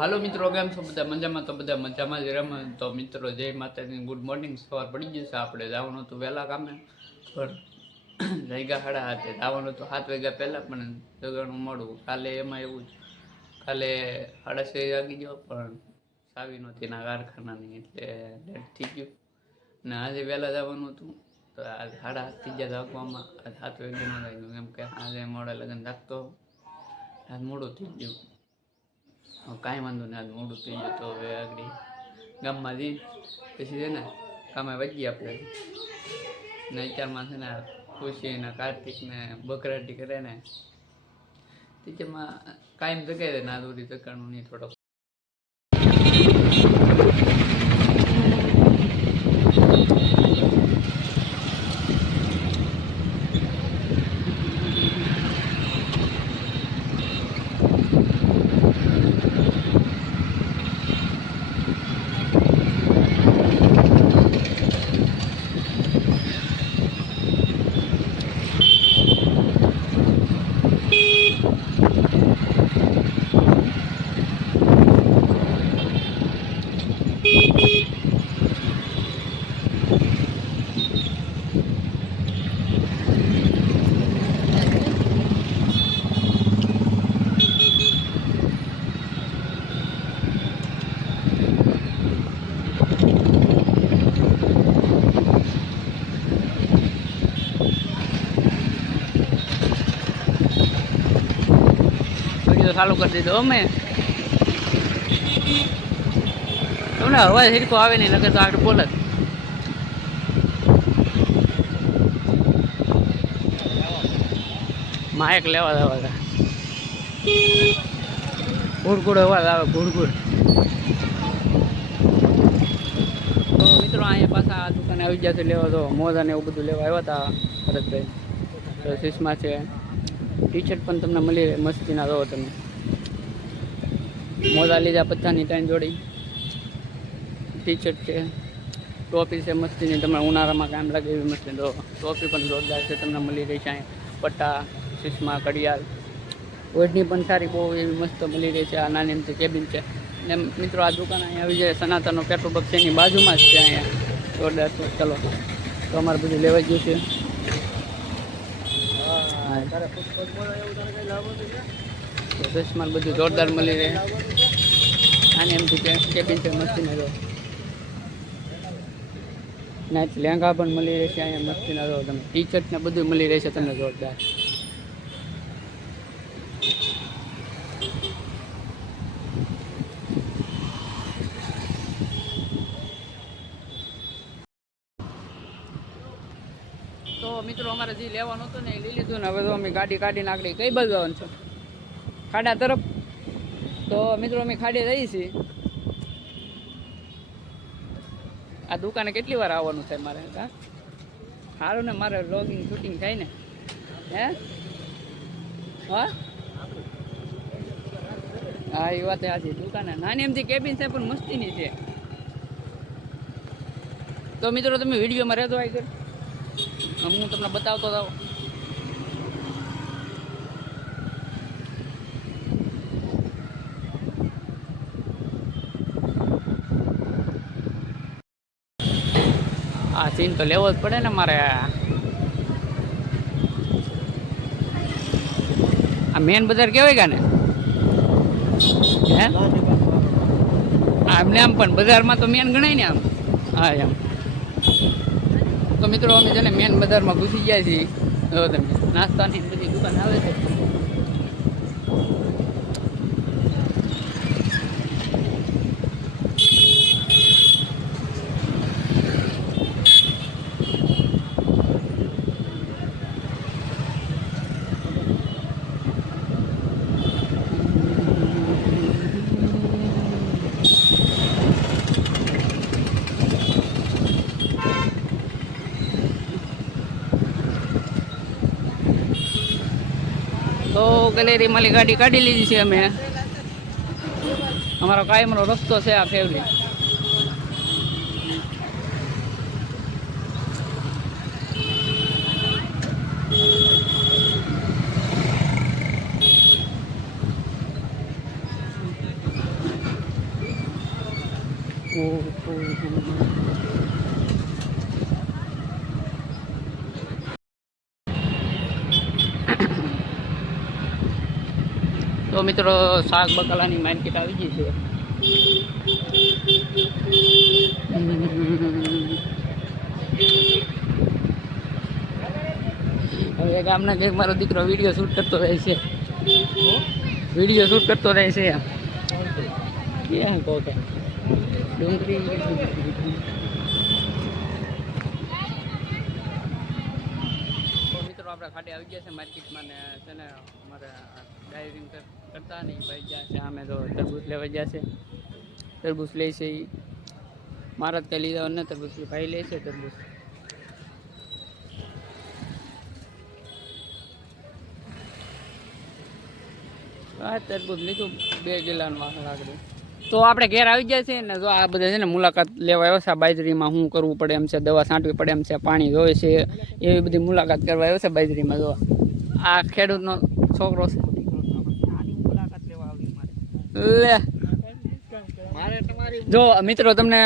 હાલો મિત્રો, કેમ છો બધા? મજામાં? તો બધા મજામાં જ રમે. તો મિત્રો, જય માતાજી, ગુડ મોર્નિંગ. સવાર પડી જશે, આપણે જવાનું હતું વહેલા કામે, પણ જગ્યા 7:30 જવાનું હતું 7 વાગ્યા પહેલાં, પણ જગવાનું મોડું. કાલે એમાં એવું જ, કાલે 6:30 વાગી ગયો, પણ સાવી નહોતી ના કારખાનાની, એટલે લેટ થઈ ગયું. ને આજે વહેલા જવાનું હતું, તો આ 7:30 થઈ ગયા જાગવામાં. 7 વાગે ન લાગ્યું, કેમ કે આજે મોડા લગન જાગતો, આજ મોડું થઈ ગયું. કાંઈ વાંધો નહીં, આજ મોડું થઈ ગયું. તો હવે આગળ ગામમાં જઈ પછી છે ને કામે વાગીએ આપણે. ને અત્યારમાં છે ને ખુશી ને કાર્તિક ને બકરાટી કરે ને તેમાં કાયમ જગાય ના દોરી જગાડું નહીં થોડોક. ચાલુ કરી દીધો અમે તમને અવાજ હિરકો આવે નહીં, લગે તો આગળ બોલત માયક લેવા દેવા ઘુડઘુડ અવાજ આવે, ઘુડઘુડ. તો મિત્રો, અહીંયા પાછા આ દુકાને આવી ગયા છે લેવા. તો મોજા ને એવું બધું લેવા આવ્યા હતા ભરતભાઈ. તો સિસ્મા છે, ટી શર્ટ પણ તમને મળી રહે મસ્તીના. રહો તમે મોજા લીધા 50ની 3 જોડી. ટી શર્ટ છે, ટોપી છે મસ્તીની, તમને ઉનાળામાં કામ લાગે એવી મસ્તી. તો ટોપી પણ જોરદાર છે, તમને મળી રહી છે અહીંયા. પટ્ટા, સિસ્મા, ઘડિયાળ, ઓઢણી પણ સારી બહુ એવી મસ્ત મળી રહી છે. આ નાની એમથી કેબિન છે. ને મિત્રો, આ દુકાન અહીંયા આવી જાય સનાતનનો પેટ્રોલ પંપ છે, એની બાજુમાં જ છે. અહીંયા જોરદાર છે. ચલો, તો અમારે બધું લેવા ગયું છે. તો ચશ્મા બધું જોરદાર મળી રહે. આને એમથી કેબિન છે મસ્તીને. રહો ના, લેંગા પણ મળી રહેશે અહીંયા મસ્તીના. રહો તમે ટી શર્ટ ને બધું મળી રહેશે તમને જોરદાર. તો મિત્રો, અમારે જે લેવાનું હતું ને એ લઈ લીધું ને. હવે તો અમે ગાડી કાઢીને આગળ કઈ બાજુ જવાનું છે? ખાડા તરફ. તો મિત્રો, અમે ખાડે જઈએ છીએ. આ દુકાને કેટલી વાર આવવાનું છે મારે? હા, સારું ને, મારે વ્લોગિંગ શૂટિંગ થાય ને. હે હા હા, એ વાત આજે દુકાને નાની એમથી કેબિન છે, પણ મસ્તીની છે. તો મિત્રો, તમે વિડીયોમાં રહેતો આગળ, હું તમને બતાવતો જાઉં. આ સીન તો લેવો જ પડે ને મારે. આ મેન બજાર કહેવાય કે ને? હે, આમને આમ પણ બજારમાં તો મેન ગણાય ને આમ. હા એમ. તો મિત્રો, અમે છે ને મેન બજારમાં ઘૂસી ગયા છીએ. તમે નાસ્તાની બધી દુકાન આવે છે. તો ગેલેરીમાં ગાડી કાઢી લીધી છે અમે. અમારો કાયમનો રસ્તો છે આ ફેવરી. તો મિત્રો શાક બકાલાની માર્કેટ આવી ગઈ છે. હવે ગામના કંઈક મારો દીકરો વિડીયો શૂટ કરતો રહે છે. વિડીયો શૂટ કરતો રહે છે. ક્યાં કહો કે ડુંગળી મિત્રો આપણે ખાડે આવી ગયા છે માર્કેટમાં ને છે ને અમારે ડાયરિંગ કરતા નહીં ભાઈ ગયા છે. અમે તો તરબૂચ લેવા ગયા છે. તરબૂચ લે છે એ મારા જ કંઈ લીધા ને તરબૂચ ભાઈ લે છે તરબૂચ. હા તરબૂચ લીધું 2 કિલોનું લાકડું. તો આપણે ઘેર આવી જાય છે ને જો આ બધા છે ને મુલાકાત લેવા આવ્યો છે. આ બાજરીમાં શું કરવું પડે એમ છે, દવા છાંટવી પડે એમ છે, પાણી જોઈએ છે, એવી બધી મુલાકાત કરવા આવ્યો છે બાજરીમાં. જો આ ખેડૂતનો છોકરો છે. લે જો મિત્રો તમને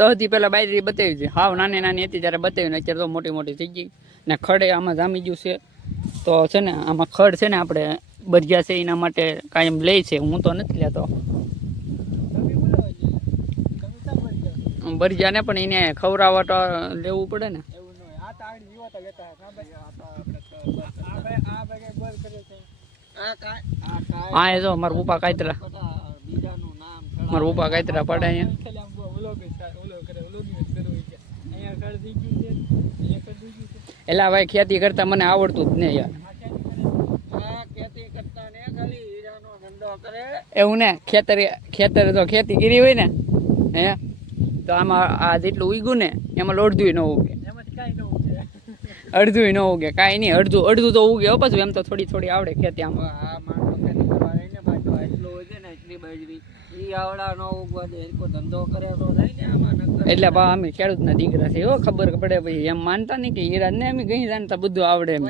10 દી પહેલા બાજરી બતાવી છે. હાવ નાની નાની હતી ત્યારે બતાવી ને અત્યારે તો મોટી મોટી થઈ ગઈ ને ખડે આમાં જામી ગયું છે. તો છે ને આમાં ખડ છે ને આપણે બરિયા છે એના માટે કાયમ લે છે. હું તો નથી લેતો બરિયા ને, પણ એને ખવડાવવા તો લેવું પડે ને. હા એ જો મારા પપ્પા કાતરા પડે અહીંયા. એલા ભાઈ ખેતી કરતા મને આવડતું જ નહીં યાર. એવું ને ખેતર તો ખેતી કરી હોય ને હે તો આમાં આ જેટલું ઉગ્યું ને એમાં અડધું ન ઉગે. અડધું ન ઉગે કાંઈ નહીં. અડધું તો ઉગે પાછું. એમ તો થોડી થોડી આવડે ખેતી આમાં. એટલે બા અમે ખેડૂતના દીકરા છે. એવો ખબર પડે ભાઈ. એમ માનતા નહીં કે હીરા ને અમે કઈ જાણતા બધું આવડે એમ.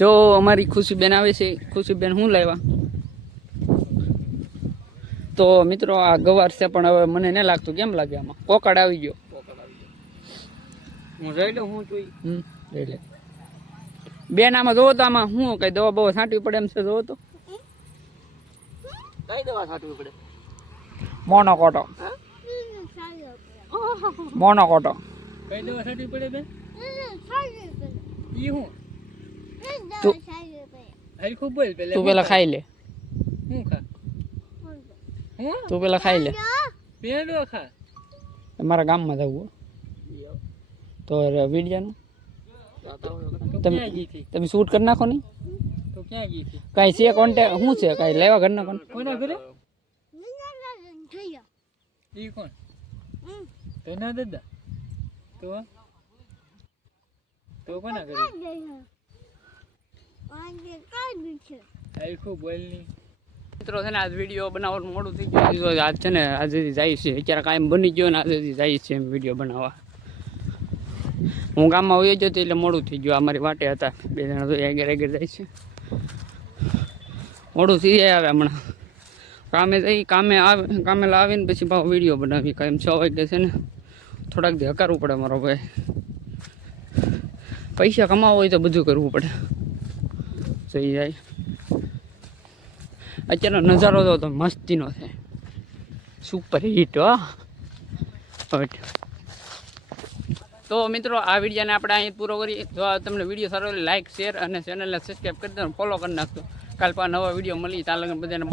જો અમારી ખુશીબેન આવે છે. ખુશીબેન શું લાવ્યા? તો મિત્રો આ ગવાર છે, પણ હવે મને નહીં લાગતું કેમ લાગે આમાં કોકડ આવી ગયો. હું જોઈ લઉં હું જોઈ લે બેન. આમાં જોવો તો આમાં શું કઈ દવા બવા છાંટવી પડે એમ છે? જોવો તો કઈ દવા છાંટવી પડે? મોનોકોટો. મોનોકોટો કઈ દવા છાંટવી પડે બેન? ઈ હું તું પેલા ખાઈ લે. હું ખા? તું પેલા ખાઈ લે. પેલો ખા. મારા ગામમાં જવું તો વિડિયાનું તમે શૂટ કરી નાખો નહીં તો ક્યાં ગઈ હતી? કાંઈ છે કોન્ટેક્ટ શું છે? કાંઈ લેવા ઘરના કોના ઘરે? ઈ કોણ? તો ના દાદા તો કોના ઘરે? મિત્રો છે ને આજ વિડીયો બનાવવાનું મોડું થઈ ગયું. આજ છે ને આજે જાય છે અત્યારે કાયમ બની ગયો ને આજે જાય છે એમ વિડીયો બનાવવા. હું ગામમાં વયો જતો એટલે મોડું થઈ ગયું. અમારી વાટે હતા 2 જણા તો આગળ જાય છે. મોડું થઈ જાય આવે હમણાં કામે જઈ કામે આવીને પછી ભાવ વિડીયો બનાવી. કાયમ 6 વાગે છે ને થોડાક દી હકારવું પડે મારો ભાઈ. પૈસા કમાવો હોય તો બધું કરવું પડે. જઈ જાય. અત્યારનો નજારો તો મસ્તીનો છે. Super hit. તો મિત્રો આ વિડીયોને આપણે અહીં પૂરો કરીએ. જો તમને વિડીયો સારો લાઈક શેર અને ચેનલને સબસ્ક્રાઈબ કરી દો, ફોલો કરી નાખજો. કાલ પણ નવા વિડીયો મળી ત્યાં લગન બધાને